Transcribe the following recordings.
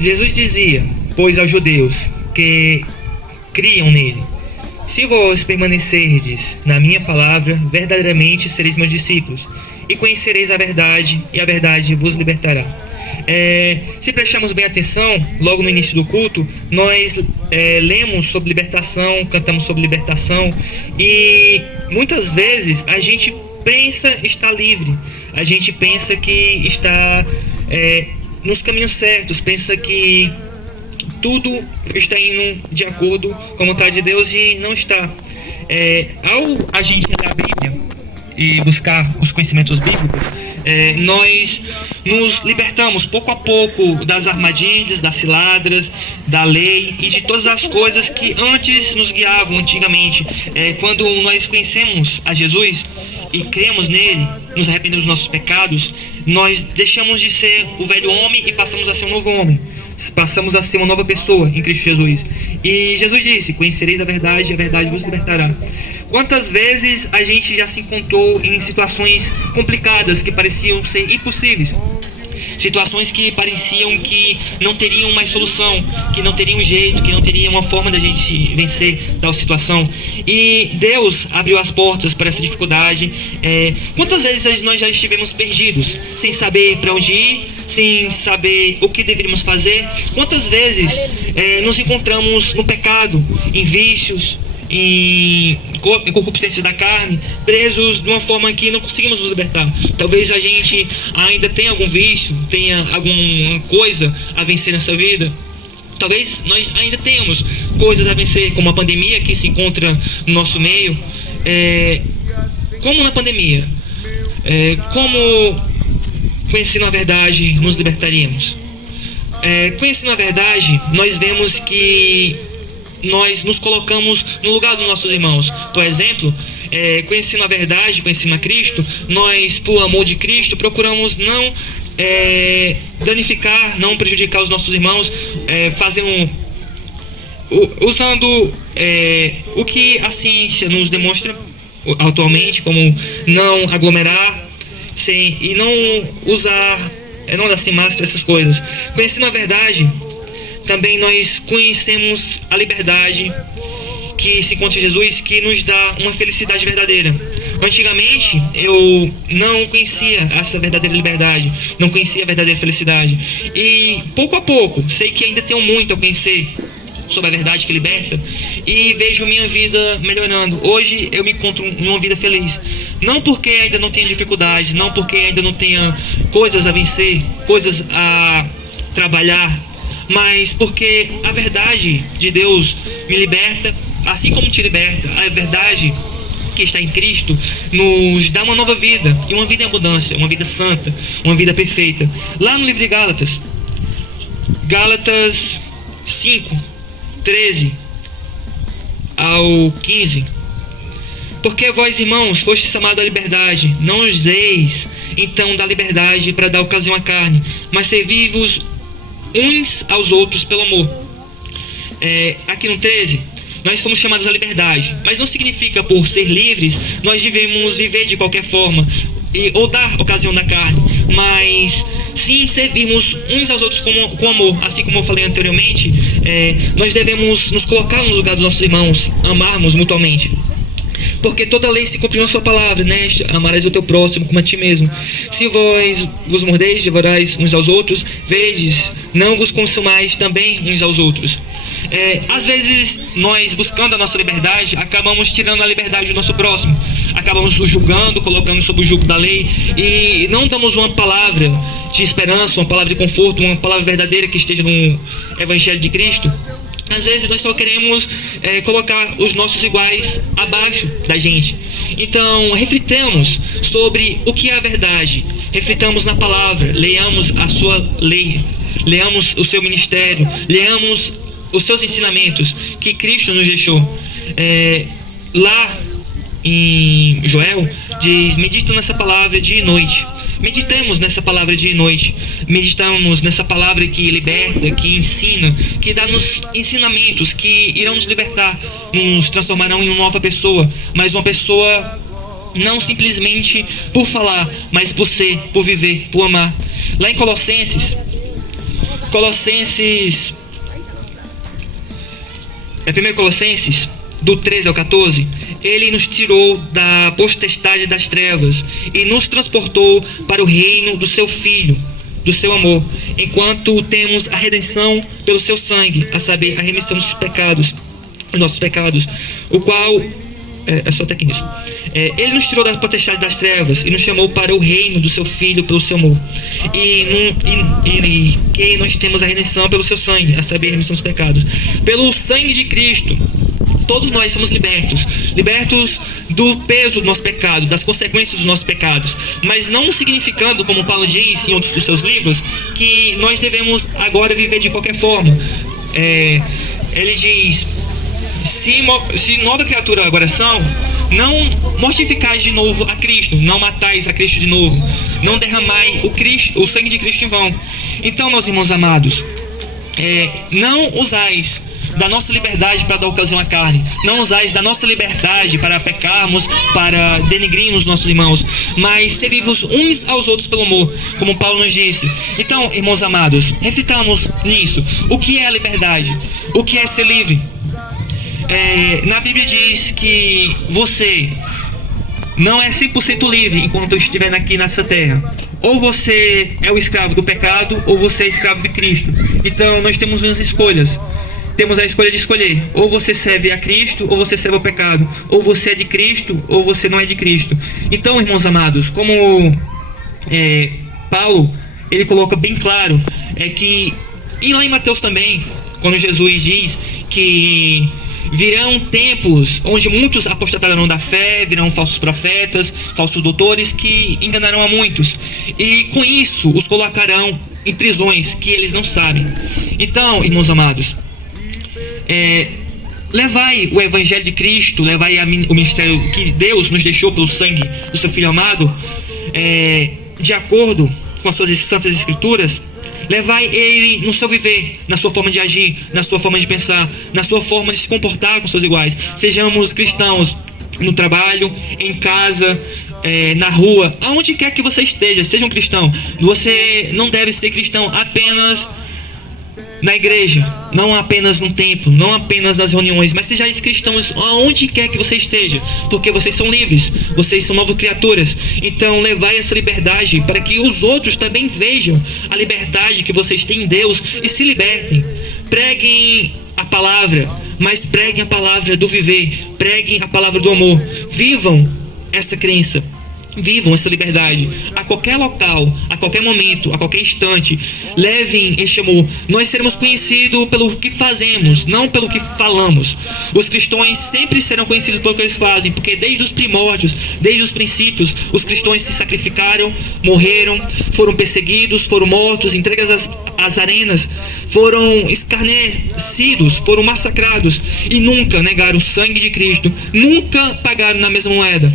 Jesus dizia, pois aos judeus que criam nele: se vós permanecerdes na minha palavra, verdadeiramente sereis meus discípulos, e conhecereis a verdade, e a verdade vos libertará. Se prestarmos bem atenção, logo no início do culto, nós lemos sobre libertação, cantamos sobre libertação, e muitas vezes a gente pensa estar livre, a gente pensa que está nos caminhos certos, pensa que tudo está indo de acordo com a vontade de Deus, e não está. Ao a gente ler a Bíblia e buscar os conhecimentos bíblicos, nós nos libertamos pouco a pouco das armadilhas, das ciladas, da lei e de todas as coisas que antes nos guiavam antigamente. Quando nós conhecemos a Jesus e cremos nele, nos arrependemos dos nossos pecados, nós deixamos de ser o velho homem e passamos a ser um novo homem. Passamos a ser uma nova pessoa em Cristo Jesus. E Jesus disse: conhecereis a verdade vos libertará. Quantas vezes a gente já se encontrou em situações complicadas que pareciam ser impossíveis, situações que pareciam que não teriam mais solução, que não teriam jeito, que não teria uma forma da gente vencer tal situação, e Deus abriu as portas para essa dificuldade. Quantas vezes nós já estivemos perdidos, sem saber para onde ir, sem saber o que deveríamos fazer? Quantas vezes nos encontramos no pecado, em vícios, em concupiscências da carne, presos de uma forma que não conseguimos nos libertar? Talvez a gente ainda tenha algum vício, tenha alguma coisa a vencer nessa vida. Talvez nós ainda tenhamos coisas a vencer, como a pandemia que se encontra no nosso meio. Como na pandemia, como conhecendo a verdade nos libertaríamos? Conhecendo a verdade, nós vemos que nós nos colocamos no lugar dos nossos irmãos. Por exemplo, conhecendo a verdade, conhecendo a Cristo, nós, por amor de Cristo, procuramos não danificar, não prejudicar os nossos irmãos, usando o que a ciência nos demonstra atualmente, como não aglomerar e não usar, não dar sem máscara, essas coisas. Conhecendo a verdade, também nós conhecemos a liberdade que se encontra em Jesus, que nos dá uma felicidade verdadeira. Antigamente eu não conhecia essa verdadeira liberdade, não conhecia a verdadeira felicidade, e pouco a pouco sei que ainda tenho muito a conhecer sobre a verdade que liberta, e vejo minha vida melhorando. Hoje eu me encontro em uma vida feliz, não porque ainda não tenha dificuldades, não porque ainda não tenha coisas a vencer, coisas a trabalhar, mas porque a verdade de Deus me liberta, assim como te liberta. A verdade que está em Cristo nos dá uma nova vida, e uma vida em abundância, uma vida santa, uma vida perfeita. Lá no livro de Gálatas 5, 13 ao 15: porque vós, irmãos, fostes chamados à liberdade, não useis então da liberdade para dar ocasião à carne, mas servi-vos uns aos outros pelo amor. Aqui no 13, nós fomos chamados à liberdade, mas não significa por ser livres nós devemos viver de qualquer forma ou dar ocasião da carne, mas sim servirmos uns aos outros com amor. Assim como eu falei anteriormente, nós devemos nos colocar no lugar dos nossos irmãos, amarmos mutuamente, porque toda lei se cumpriu na sua palavra, né? Amarás o teu próximo como a ti mesmo. Se vós vos mordeis, devorais uns aos outros, vedes, não vos consumais também uns aos outros. Às vezes nós, buscando a nossa liberdade, acabamos tirando a liberdade do nosso próximo, acabamos o julgando, colocando sob o jugo da lei, e não damos uma palavra de esperança, uma palavra de conforto, uma palavra verdadeira que esteja no Evangelho de Cristo. Às vezes nós só queremos colocar os nossos iguais abaixo da gente. Então reflitamos sobre o que é a verdade, reflitamos na palavra, leamos a sua lei, leamos o seu ministério, leamos os seus ensinamentos que Cristo nos deixou. Lá em Joel diz: medita nessa palavra dia e noite. Meditamos nessa palavra dia e noite, meditamos nessa palavra que liberta, que ensina, que dá-nos ensinamentos que irão nos libertar, nos transformarão em uma nova pessoa, mas uma pessoa não simplesmente por falar, mas por ser, por viver, por amar. Lá em Colossenses Colossenses, 1 Colossenses, do 13 ao 14, ele nos tirou da potestade das trevas e nos transportou para o reino do seu Filho, do seu amor, enquanto temos a redenção pelo seu sangue, a saber, a remissão dos pecados, dos nossos pecados, o qual é só até aqui nisso. Ele nos tirou da potestade das trevas e nos chamou para o reino do seu Filho pelo seu amor, e que nós temos a redenção pelo seu sangue, a saber, a remissão dos pecados. Pelo sangue de Cristo todos nós somos libertos do peso do nosso pecado, das consequências dos nossos pecados, mas não significando, como Paulo diz em outros dos seus livros, que nós devemos agora viver de qualquer forma. Ele diz: se nova criatura agora são, não mortificais de novo a Cristo, não matais a Cristo de novo, não derramai o sangue de Cristo em vão. Então, meus irmãos amados, não usais da nossa liberdade para dar ocasião à carne, não usais da nossa liberdade para pecarmos, para denegrirmos nossos irmãos, mas servimos uns aos outros pelo amor, como Paulo nos disse. Então, irmãos amados, reflitamos nisso. O que é a liberdade? O que é ser livre? Na Bíblia diz que você não é 100% livre enquanto estiver aqui nessa terra. Ou você é o escravo do pecado, ou você é escravo de Cristo. Então nós temos umas escolhas. Temos a escolha de escolher: ou você serve a Cristo, ou você serve ao pecado. Ou você é de Cristo, ou você não é de Cristo. Então, irmãos amados, como Paulo, ele coloca bem claro, e lá em Mateus também, quando Jesus diz que virão tempos onde muitos apostatarão da fé, virão falsos profetas, falsos doutores que enganarão a muitos, e com isso os colocarão em prisões que eles não sabem. Então, irmãos amados, levai o Evangelho de Cristo, levai o ministério que Deus nos deixou pelo sangue do seu Filho amado, de acordo com as suas santas escrituras. Levai ele no seu viver, na sua forma de agir, na sua forma de pensar, na sua forma de se comportar com seus iguais. Sejamos cristãos no trabalho, em casa, na rua, aonde quer que você esteja, seja um cristão. Você não deve ser cristão apenas na igreja, não apenas no templo, não apenas nas reuniões, mas sejais cristãos aonde quer que você esteja, porque vocês são livres, vocês são novas criaturas. Então levai essa liberdade para que os outros também vejam a liberdade que vocês têm em Deus e se libertem. Preguem a palavra, mas preguem a palavra do viver, preguem a palavra do amor. Vivam essa crença, vivam essa liberdade a qualquer local, a qualquer momento, a qualquer instante. Levem este amor. Nós seremos conhecidos pelo que fazemos, não pelo que falamos. Os cristãos sempre serão conhecidos pelo que eles fazem, porque desde os primórdios, desde os princípios, os cristãos se sacrificaram, morreram, foram perseguidos, foram mortos, entregues às arenas, foram escarnecidos, foram massacrados e nunca negaram o sangue de Cristo, nunca pagaram na mesma moeda,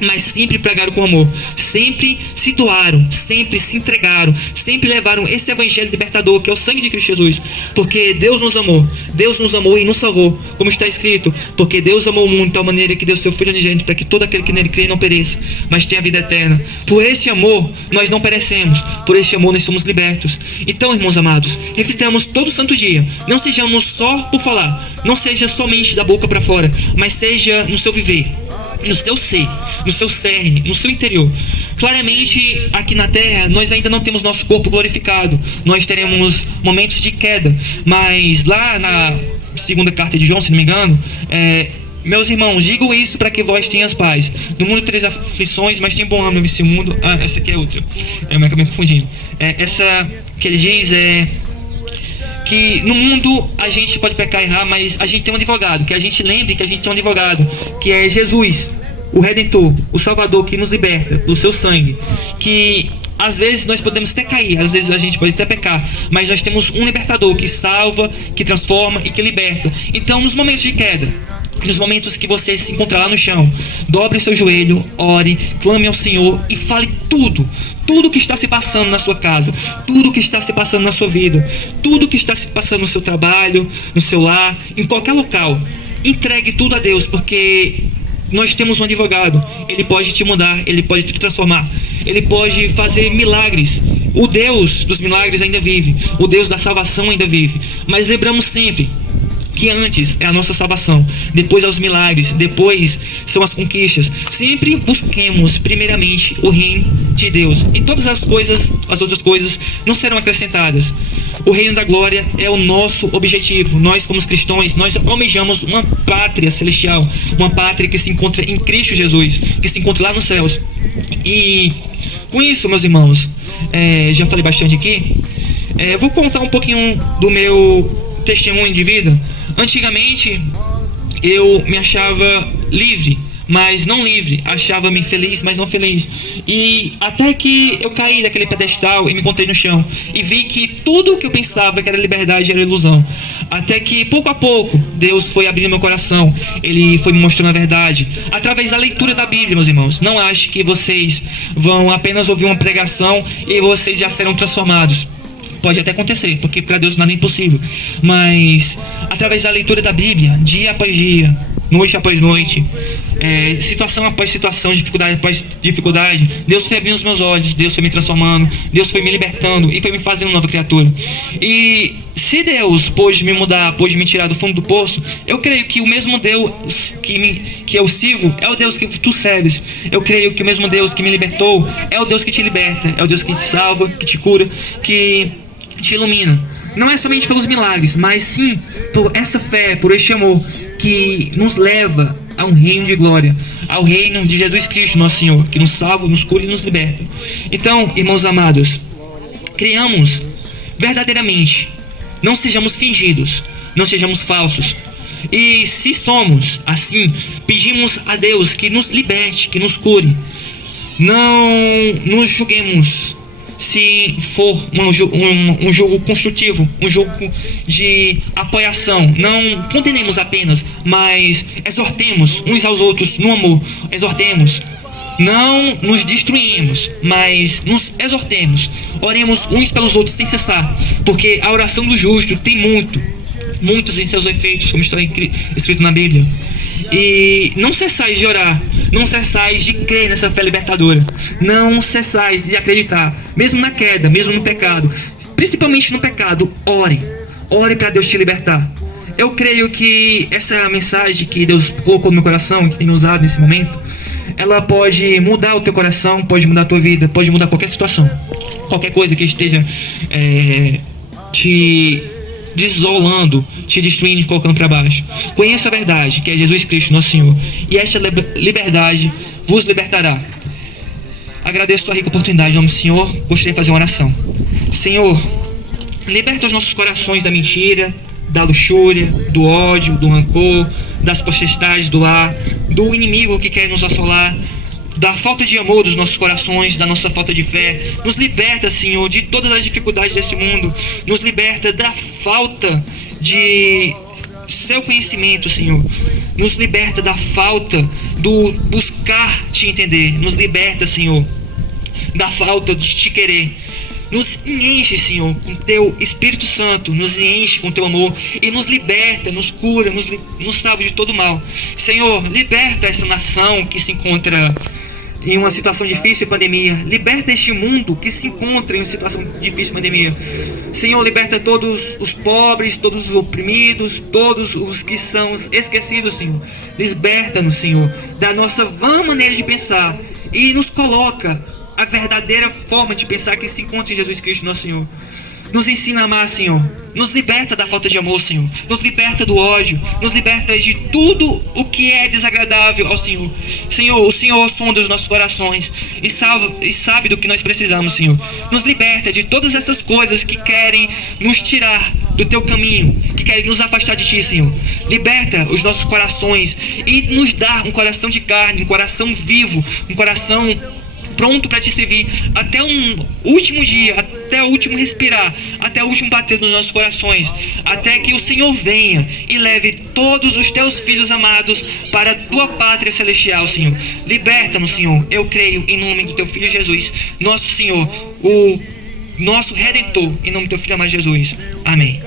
mas sempre pregaram com amor, sempre se doaram, sempre se entregaram, sempre levaram esse evangelho libertador que é o sangue de Cristo Jesus, porque Deus nos amou e nos salvou, como está escrito: porque Deus amou o mundo de tal maneira que deu seu Filho unigênito, para que todo aquele que nele crê não pereça, mas tenha vida eterna. Por esse amor nós não perecemos, por esse amor nós somos libertos. Então, irmãos amados, reflitamos todo santo dia, não sejamos só por falar, não seja somente da boca para fora, mas seja no seu viver, no seu ser, no seu cerne, no seu interior. Claramente, aqui na terra, nós ainda não temos nosso corpo glorificado. Nós teremos momentos de queda. Mas lá na segunda carta de João, se não me engano, meus irmãos, digo isso para que vós tenhas paz. No mundo tereis aflições, mas tem bom ânimo nesse mundo. Essa aqui é outra. Eu acabei me confundindo. Essa que ele diz que no mundo a gente pode pecar e errar, mas a gente tem um advogado, que a gente lembre que a gente tem um advogado, que é Jesus, o Redentor, o Salvador, que nos liberta pelo seu sangue. Que às vezes nós podemos até cair, às vezes a gente pode até pecar, mas nós temos um libertador que salva, que transforma e que liberta. Então, nos momentos de queda, nos momentos que você se encontrar lá no chão, dobre seu joelho, ore, clame ao Senhor e fale tudo que está se passando na sua casa, tudo que está se passando na sua vida, tudo que está se passando no seu trabalho, no seu lar, em qualquer local. Entregue tudo a Deus, porque nós temos um advogado. Ele pode te mudar, ele pode te transformar, ele pode fazer milagres. o Deus dos milagres ainda vive, o Deus da salvação ainda vive. Mas lembramos sempre que antes é a nossa salvação, depois é os milagres, depois são as conquistas. Sempre busquemos primeiramente o reino de Deus, e todas as outras coisas não serão acrescentadas. O reino da glória é o nosso objetivo. Nós, como cristãos, nós almejamos uma pátria celestial, uma pátria que se encontra em Cristo Jesus, que se encontra lá nos céus. E com isso, meus irmãos, já falei bastante aqui. Vou contar um pouquinho do meu testemunho de vida. Antigamente eu me achava livre, mas não livre. Achava-me feliz, mas não feliz. E até que eu caí daquele pedestal e me encontrei no chão e vi que tudo que eu pensava que era liberdade era ilusão. Até que pouco a pouco Deus foi abrindo meu coração. Ele foi me mostrando a verdade através da leitura da Bíblia, meus irmãos. Não ache que vocês vão apenas ouvir uma pregação e vocês já serão transformados. Pode até acontecer, porque para Deus nada é impossível. Mas através da leitura da Bíblia, dia após dia, noite após noite, situação após situação, dificuldade após dificuldade, Deus foi abrindo os meus olhos, Deus foi me transformando, Deus foi me libertando e foi me fazendo nova criatura. E se Deus pôde me mudar, pôde me tirar do fundo do poço, eu creio que o mesmo Deus que eu sirvo é o Deus que tu serves. Eu creio que o mesmo Deus que me libertou é o Deus que te liberta, é o Deus que te salva, que te cura, que te ilumina. Não é somente pelos milagres, mas sim por essa fé, por este amor que nos leva a um reino de glória, ao reino de Jesus Cristo, nosso Senhor, que nos salva, nos cura e nos liberta. Então, irmãos amados, criamos verdadeiramente, não sejamos fingidos, não sejamos falsos. E se somos assim, pedimos a Deus que nos liberte, que nos cure. Não nos julguemos se for um jogo construtivo, um jogo de apoiação. Não condenemos apenas, mas exortemos uns aos outros no amor. Exortemos. Não nos destruímos, mas nos exortemos. Oremos uns pelos outros sem cessar, porque a oração do justo tem muitos em seus efeitos, como está escrito na Bíblia. E não cessais de orar, não cessais de crer nessa fé libertadora, não cessais de acreditar, mesmo na queda, mesmo no pecado, principalmente no pecado. Ore para Deus te libertar. Eu creio que essa mensagem que Deus colocou no meu coração, que tem me usado nesse momento, ela pode mudar o teu coração, pode mudar a tua vida, pode mudar qualquer situação, qualquer coisa que esteja te desolando, te destruindo e colocando para baixo. Conheça a verdade, que é Jesus Cristo, nosso Senhor, e esta liberdade vos libertará. Agradeço a rica oportunidade em nome do Senhor. Gostaria de fazer uma oração. Senhor, liberta os nossos corações da mentira, da luxúria, do ódio, do rancor, das potestades do ar, do inimigo que quer nos assolar, da falta de amor dos nossos corações, da nossa falta de fé. Nos liberta, Senhor, de todas as dificuldades desse mundo. Nos liberta da falta de seu conhecimento, Senhor. Nos liberta da falta do buscar te entender. Nos liberta, Senhor, da falta de te querer. Nos enche, Senhor, com teu Espírito Santo. Nos enche com teu amor e nos liberta, nos cura, nos salva de todo mal. Senhor, liberta essa nação que se encontra em uma situação difícil de pandemia. Liberta este mundo que se encontra em uma situação difícil de pandemia. Senhor, liberta todos os pobres, todos os oprimidos, todos os que são esquecidos, Senhor. Liberta-nos, Senhor, da nossa vã maneira de pensar e nos coloca a verdadeira forma de pensar que se encontra em Jesus Cristo, nosso Senhor. Nos ensina a amar, Senhor. Nos liberta da falta de amor, Senhor. Nos liberta do ódio. Nos liberta de tudo o que é desagradável ao Senhor. Senhor, o Senhor sonda os nossos corações e sabe do que nós precisamos, Senhor. Nos liberta de todas essas coisas que querem nos tirar do teu caminho, que querem nos afastar de ti, Senhor. Liberta os nossos corações e nos dá um coração de carne, um coração vivo, um coração pronto para te servir até um último dia, até o último respirar, até o último bater nos nossos corações, até que o Senhor venha e leve todos os teus filhos amados para a tua pátria celestial, Senhor. Liberta-nos, Senhor. Eu creio em nome do teu Filho Jesus, nosso Senhor, o nosso Redentor, em nome do teu Filho amado Jesus. Amém.